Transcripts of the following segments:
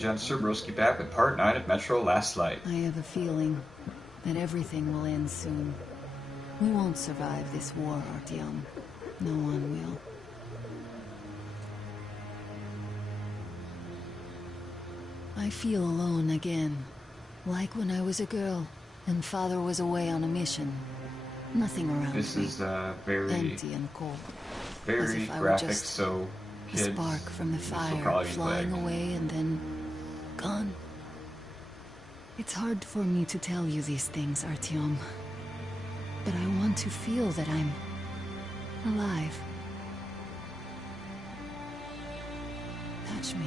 Sir Broski back with part 9 of Metro Last Light. I have a feeling that everything will end soon. We won't survive this war, Artyom. No one will. I feel alone again. Like when I was a girl and father was away on a mission. Nothing around This me. is very empty and cold. As very if I were graphic, just so a kids spark from the this will fire probably be flying like away and then gone. It's hard for me to tell you these things, Artyom. But I want to feel that I'm alive. Touch me.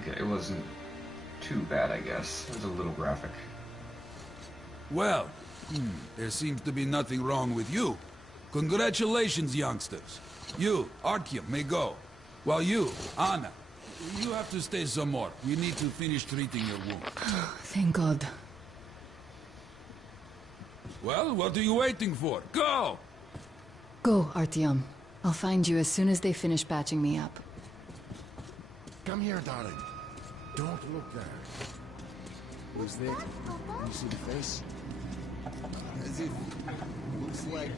Okay, it wasn't too bad, I guess. It was a little graphic. Well, there seems to be nothing wrong with you. Congratulations, youngsters. You, Artyom, may go. While you, Anna, you have to stay some more. We need to finish treating your wound. Thank God. Well, what are you waiting for? Go! Go, Artyom. I'll find you as soon as they finish patching me up. Come here, darling. Don't look there. Who's there? Can you see the face? As if looks like.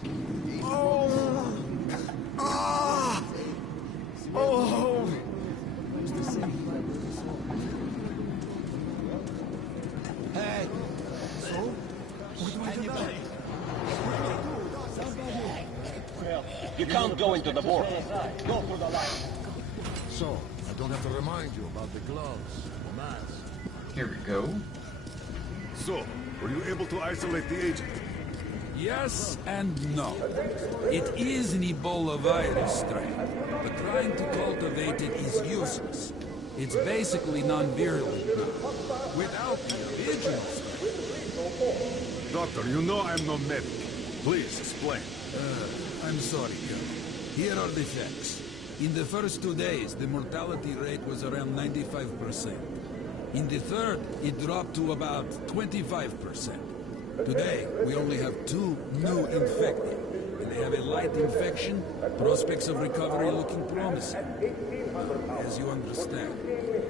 Oh! Ah! Oh! Hey! So? What do I do now? Well, you can't go into the war. Go through the line. So, I don't have to remind you about the gloves, the mask. Here we go. So, were you able to isolate the agent? Yes and no. It is an Ebola virus strain, but trying to cultivate it is useless. It's basically non-virulent now, without the original strain. Doctor, you know I'm no medic. Please, explain. I'm sorry, Colonel. Here are the facts. In the first 2 days, the mortality rate was around 95%. In the third, it dropped to about 25%. Today, we only have 2 new infected. And they have a light infection, prospects of recovery looking promising. As you understand,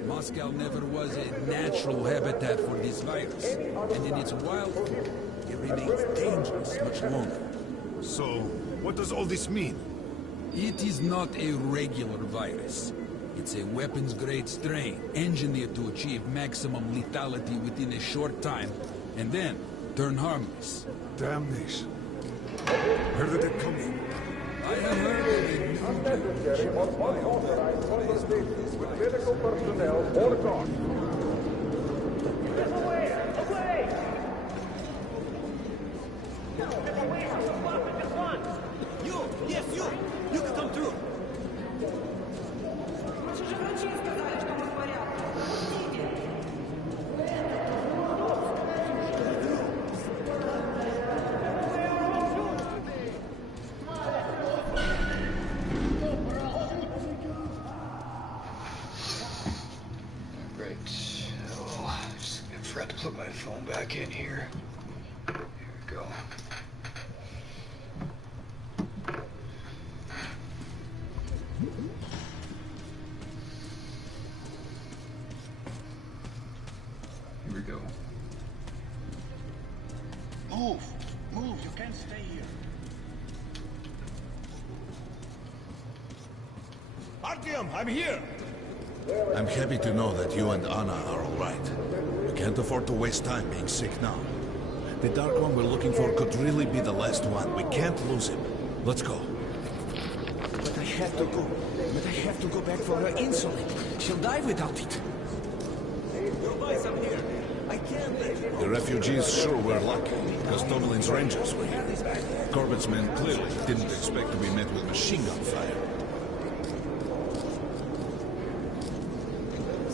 Moscow never was a natural habitat for this virus. And in its wild form, it remains dangerous much longer. So, what does all this mean? It is not a regular virus. It's a weapons-grade strain, engineered to achieve maximum lethality within a short time, and then turn harmless. Damnation. Where did it come from? I have heard of a new generation of bioweapons With medical personnel or guard. Away! Away! You! Yes, you! You can come through! Right. Oh, just gonna forgot to put my phone back in here. Here we go. Here we go. Move! Move! You can't stay here. Artyom, I'm here! I'm happy to know that you and Anna are all right. We can't afford to waste time being sick now. The Dark One we're looking for could really be the last one. We can't lose him. Let's go. But I have to go. But I have to go back for her insulin. She'll die without it. Your boys, I'm here. I can't let you. The refugees sure were lucky, because Tobelin's rangers were here. Corbett's men clearly didn't expect to be met with machine gun fire.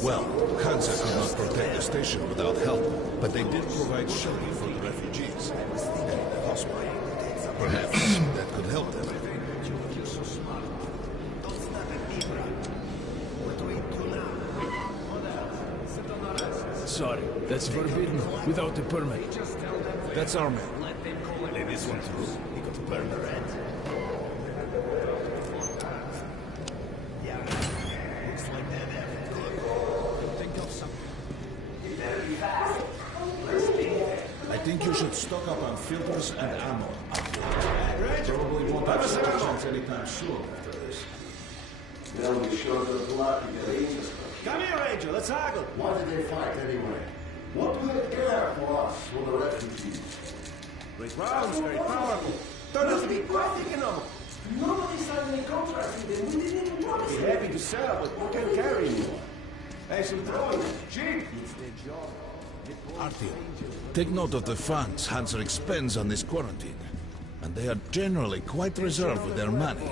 Well, Hansa could not protect the station without help, but they did provide shelter for the refugees and the hospital. Perhaps that could help them. Sorry, that's forbidden without a permit. That's our man. Play this one too. You got to burn the red. Looks like that effort. Good. Think of something. I think you should stock up on filters and ammo. Probably won't have such a chance anytime soon after this. They'll be sure to block the Rangers. Come here, Ranger. Let's haggle. Why did they fight anyway? What will it care for us, for the refugees? Great rounds, very powerful. Turn out to be quite economical. Nobody signed any contracts with them. We didn't even promise Be happy to sell, but we can't carry anymore. Hey, some throwing. Cheap. It's their job. Artyom, take note of the funds Hanser expends on this quarantine. And they are generally quite reserved with their money.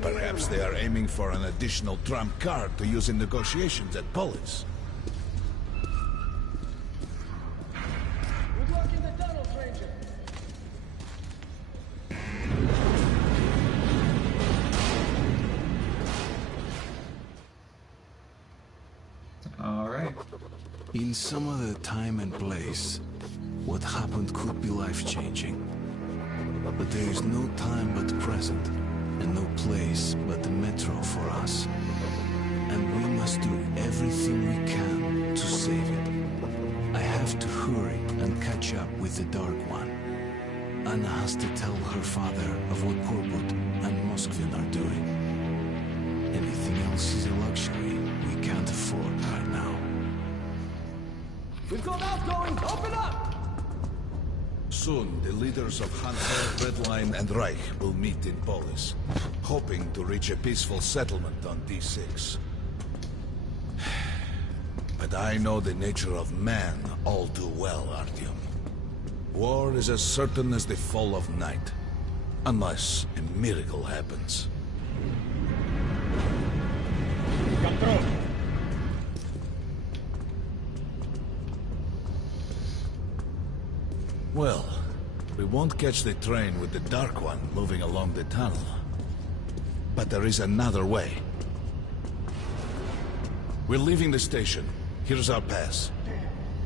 Perhaps they are aiming for an additional trump card to use in negotiations at Polis. Good luck in the tunnels, Ranger. All right. In some other time and place, what happened could be life-changing. But there is no time but present, and no place but the metro for us. And we must do everything we can to save it. I have to hurry and catch up with the Dark One. Anna has to tell her father of what Korbut and Moskvin are doing. Anything else is a luxury we can't afford right now. We've got outgoing! Open up! Soon, the leaders of Hanser, Redline, and Reich will meet in Polis, hoping to reach a peaceful settlement on D6. But I know the nature of man all too well, Artyom. War is as certain as the fall of night, unless a miracle happens. Come through! Well, we won't catch the train with the Dark One moving along the tunnel. But there is another way. We're leaving the station. Here's our pass.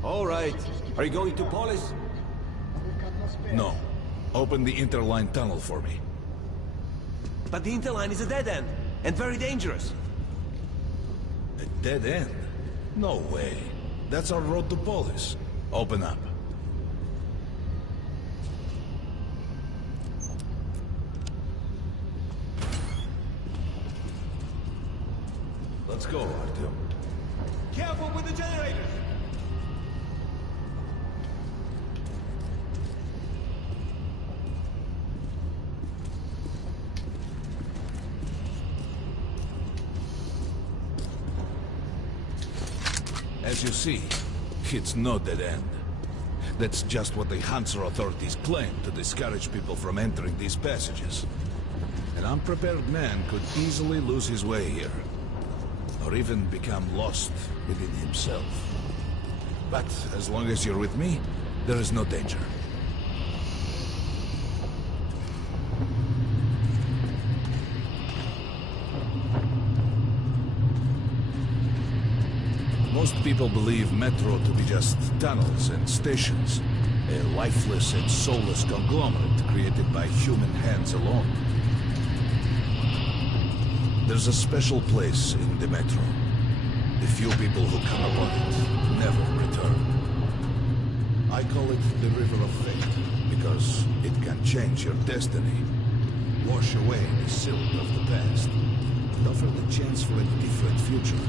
All right. Are you going to Polis? No. Open the interline tunnel for me. But the interline is a dead end, and very dangerous. A dead end? No way. That's our road to Polis. Open up. Let's go, Artyom. Careful with the generators! As you see, it's no dead end. That's just what the Hanser authorities claim to discourage people from entering these passages. An unprepared man could easily lose his way here, or even become lost within himself. But as long as you're with me, there is no danger. Most people believe Metro to be just tunnels and stations, a lifeless and soulless conglomerate created by human hands alone. There's a special place in the Metro. The few people who come upon it never return. I call it the River of Fate, because it can change your destiny, wash away the silt of the past, and offer the chance for a different future.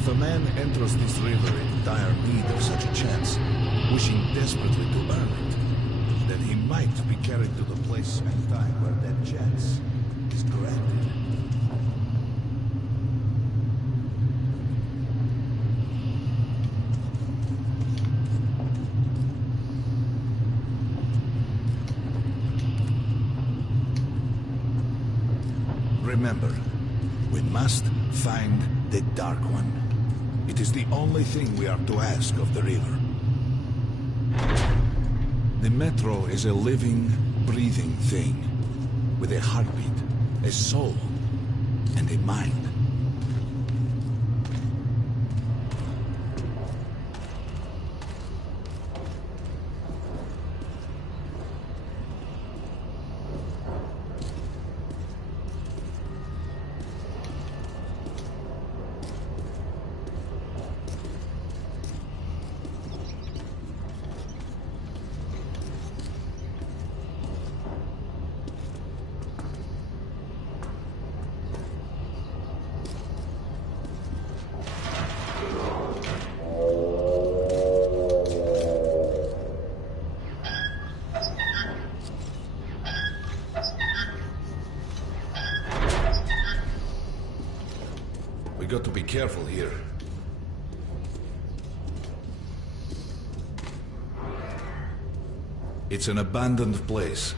If a man enters this river in dire need of such a chance, wishing desperately to earn it, then he might be carried to the place and time where that chance is granted. Remember, We must find the Dark One. It is the only thing we are to ask of the river. The Metro is a living, breathing thing, with a heartbeat, a soul, and a mind. We got to be careful here. It's an abandoned place.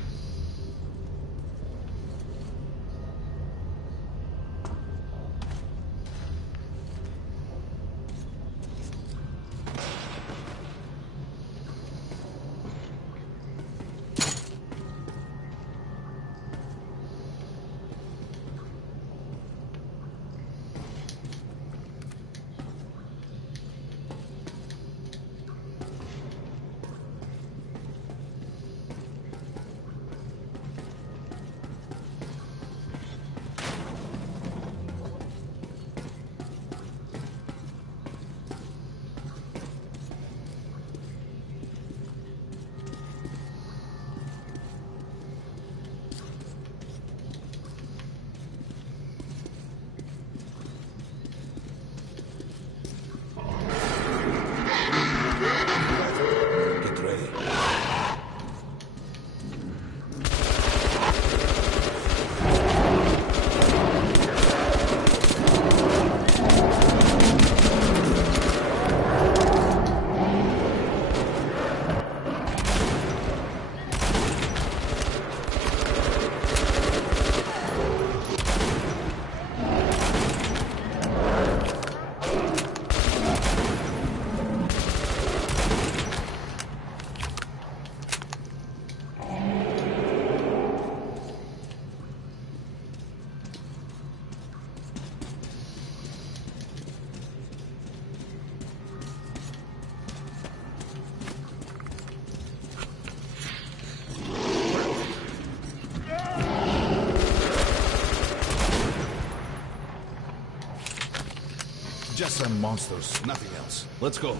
Just some monsters, nothing else. Let's go.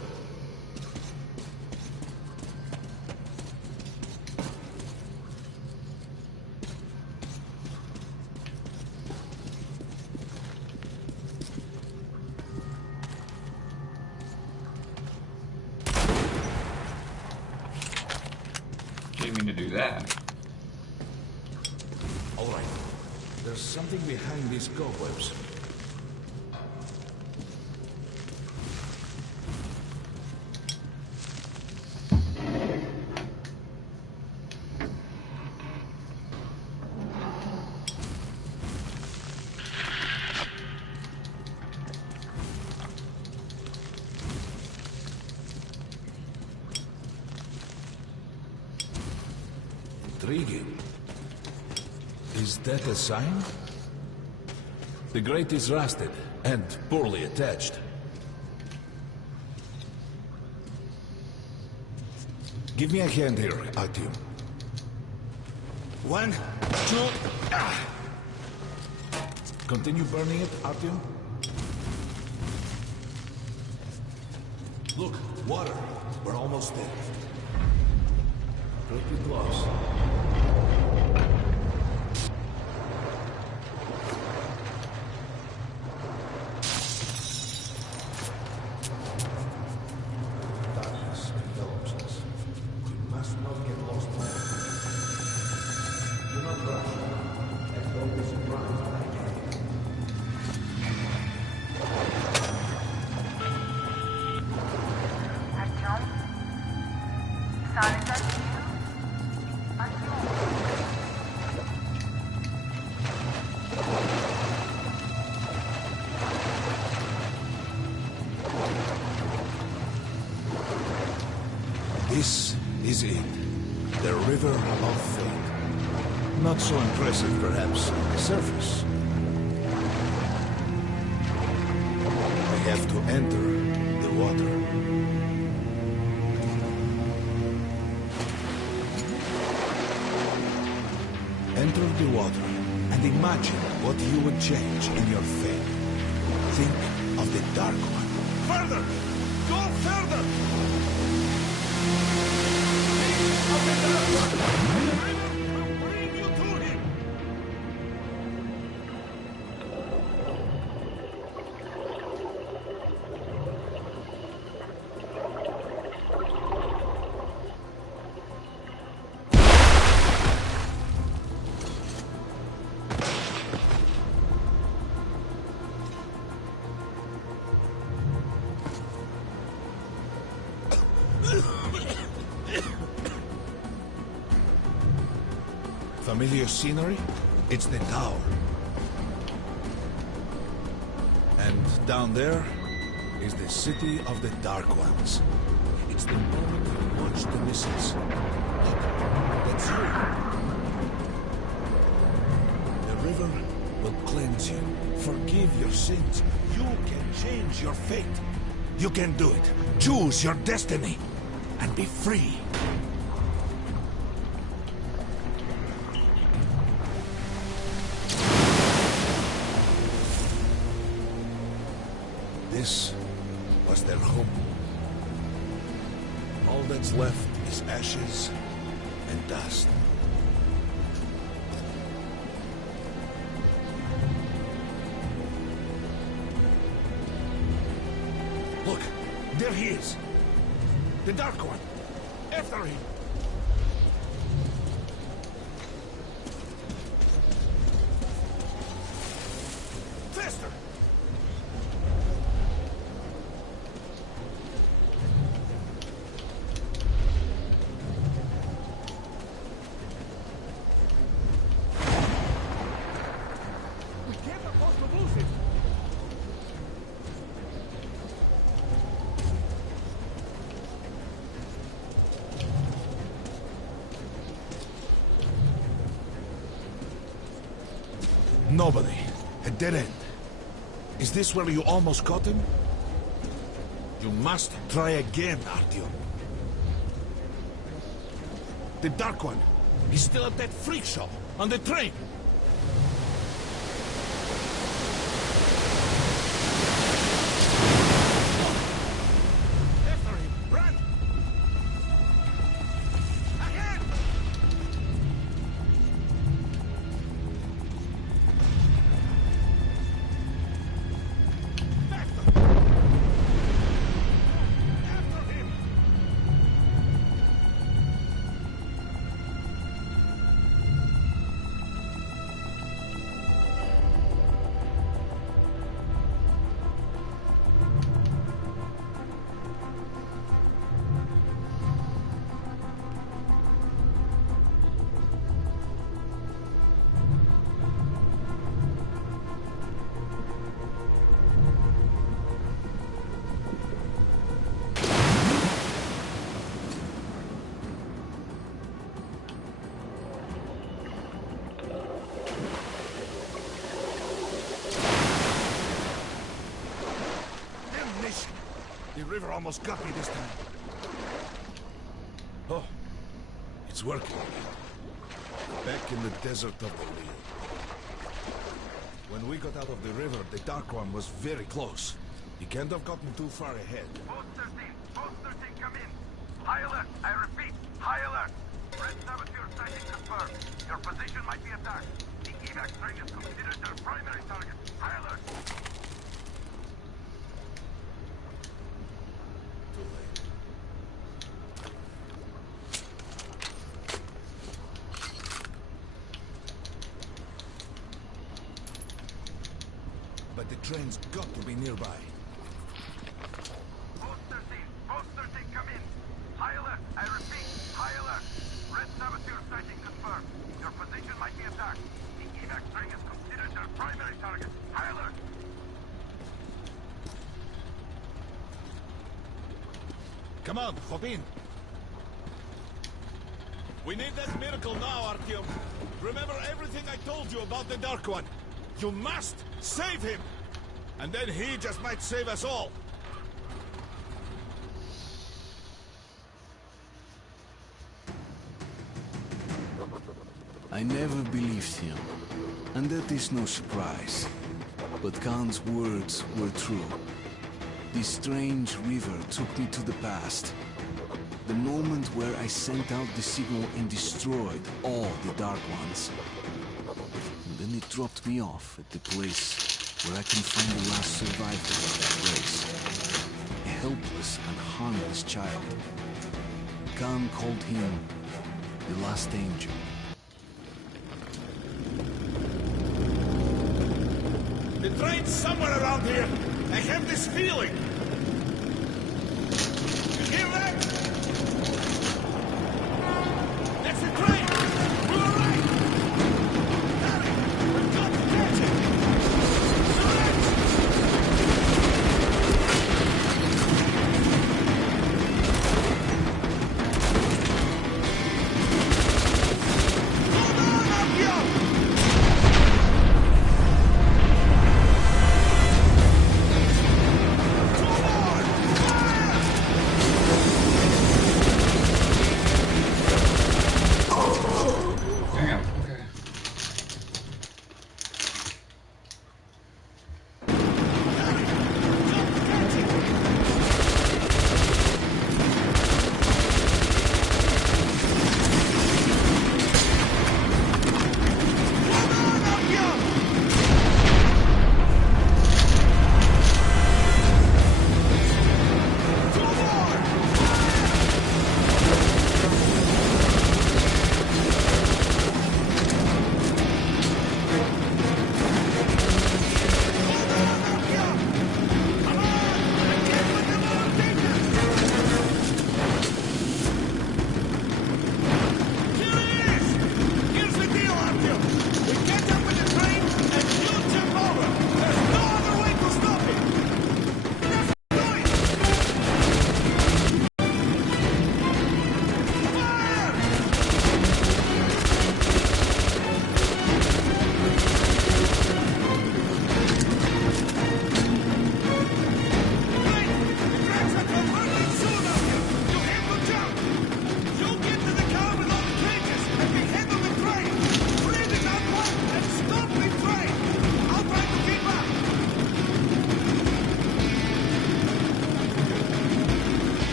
Didn't mean to do that. All right. There's something behind these cobwebs. Intriguing. Is that a sign? The grate is rusted and poorly attached. Give me a hand here, Artyom. 1, 2... Continue burning it, Artyom. Look, water. We're almost there. Pretty close. Darkness envelops us. We must not get lost. Do not rush. As though we surprised by again. Artyom? Son, is that you? Artyom? This is it. The River of Fate. Not so impressive, perhaps, on the surface. I have to enter the water. Enter the water and imagine what you would change in your fate. Think of the Dark One. Further! Go further! Think of the Dark One! The river will bring you to him! Familiar scenery? It's the tower. And down there is the city of the Dark Ones. It's the moment you launch the missiles. Look, that's you. The river will cleanse you, forgive your sins. You can change your fate. You can do it. Choose your destiny and be free. This was their home. All that's left is ashes and dust. Look, there he is. The Dark One. After him. Faster! Nobody. A dead end. Is this where you almost caught him? You must try again, Artyom. The Dark One. He's still at that freak show. On the train. After him. Run! Ahead! The river almost got me this time. Oh, it's working. Back in the desert of the real. When we got out of the river, the Dark One was very close. He can't have gotten too far ahead. Post 13, come in. High alert, I repeat, high alert. Red saboteur sighting confirmed. Your position might be attacked. The evac train is considered their primary target. High alert. Too late. But the train's got to be nearby. Post 13, come in. High alert, I repeat, high alert. Red saboteur sighting confirmed. Your position might be attacked. The evac train is considered their primary target. High alert. Come on, hop in. We need that miracle now, Artyom. Remember everything I told you about the Dark One. You must save him! And then he just might save us all. I never believed him, and that is no surprise. But Khan's words were true. This strange river took me to the past. The moment where I sent out the signal and destroyed all the Dark Ones. And then it dropped me off at the place where I can find the last survivor of that race. A helpless and harmless child. Khan called him the last angel. The train's somewhere around here. I have this feeling. You hear that? That's the train! To the right! Hurry! We've got to catch it! To the right! Hold on, Artyom! To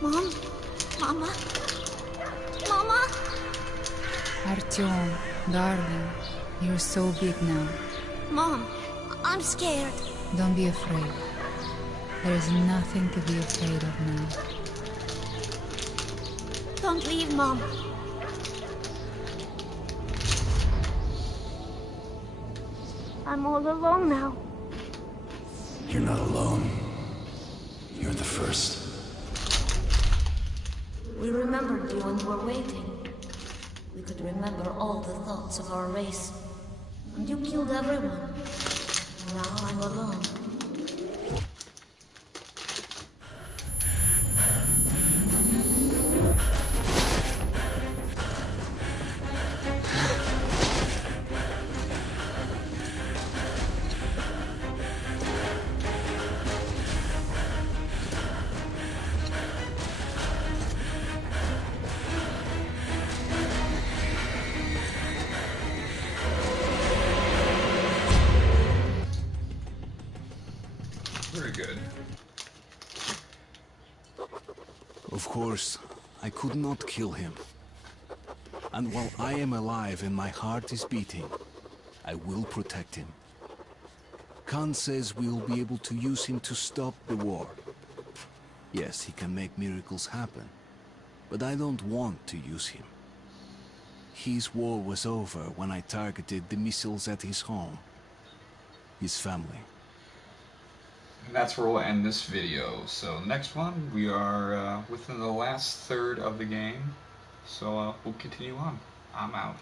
Mom? Mama? Mama? Artyom, darling, you're so big now. Mom, I'm scared. Don't be afraid. There is nothing to be afraid of now. Don't leave, Mom. I'm all alone now. You're not alone. You're the first. We remembered you and were waiting. We could remember all the thoughts of our race. And you killed everyone. Now I'm alone. Very good. Of course, I could not kill him. And while I am alive and my heart is beating, I will protect him. Khan says we will be able to use him to stop the war. Yes, he can make miracles happen, but I don't want to use him. His war was over when I targeted the missiles at his home, his family. And that's where we'll end this video. So next one, we are within the last third of the game. So we'll continue on. I'm out.